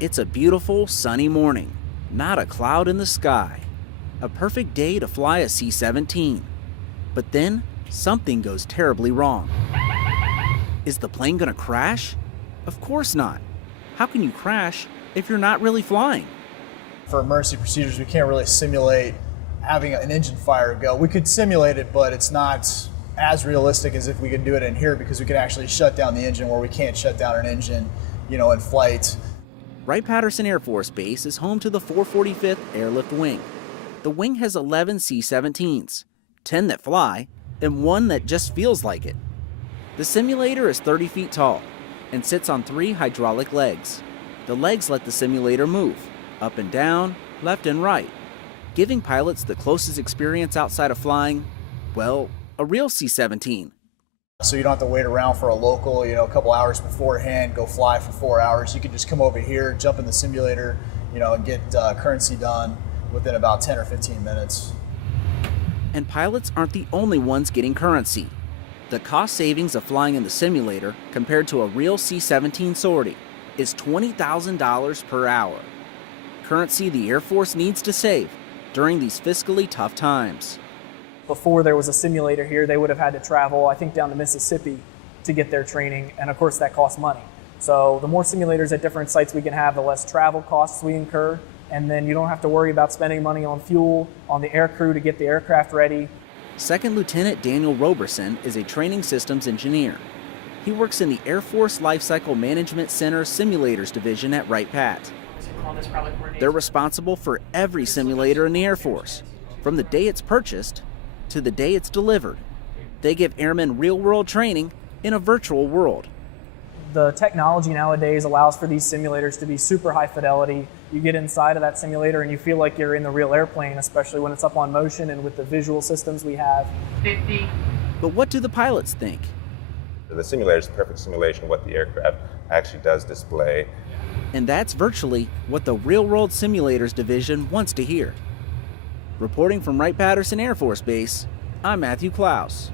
It's a beautiful, sunny morning, not a cloud in the sky. A perfect day to fly a C-17. But then, something goes terribly wrong. Is the plane gonna crash? Of course not. How can you crash if you're not really flying? For emergency procedures, we can't really simulate having an engine fire go. We could simulate it, but it's not as realistic as if we could do it in here because we can actually shut down the engine where we can't shut down an engine, in flight. Wright-Patterson Air Force Base is home to the 445th Airlift Wing. The wing has 11 C-17s, 10 that fly, and one that just feels like it. The simulator is 30 feet tall and sits on 3 hydraulic legs. The legs let the simulator move, up and down, left and right, giving pilots the closest experience outside of flying, well, a real C-17. So you don't have to wait around for a local, a couple hours beforehand, go fly for 4 hours. You can just come over here, jump in the simulator, and get currency done within about 10 or 15 minutes. And pilots aren't the only ones getting currency. The cost savings of flying in the simulator compared to a real C-17 sortie is $20,000 per hour. Currency the Air Force needs to save during these fiscally tough times. Before there was a simulator here, they would have had to travel, I think, down to Mississippi to get their training, and of course that costs money. So the more simulators at different sites we can have, the less travel costs we incur, and then you don't have to worry about spending money on fuel, on the air crew to get the aircraft ready. Second Lieutenant Daniel Roberson is a training systems engineer. He works in the Air Force Lifecycle Management Center Simulators Division at Wright-Pat. They're responsible for every simulator in the Air Force, from the day it's purchased to the day it's delivered. They give airmen real-world training in a virtual world. The technology nowadays allows for these simulators to be super high fidelity. You get inside of that simulator and you feel like you're in the real airplane, especially when it's up on motion and with the visual systems we have. 50. But what do the pilots think? The simulator is a perfect simulation of what the aircraft actually does display. And that's virtually what the Real-World Simulators Division wants to hear. Reporting from Wright-Patterson Air Force Base, I'm Matthew Klaus.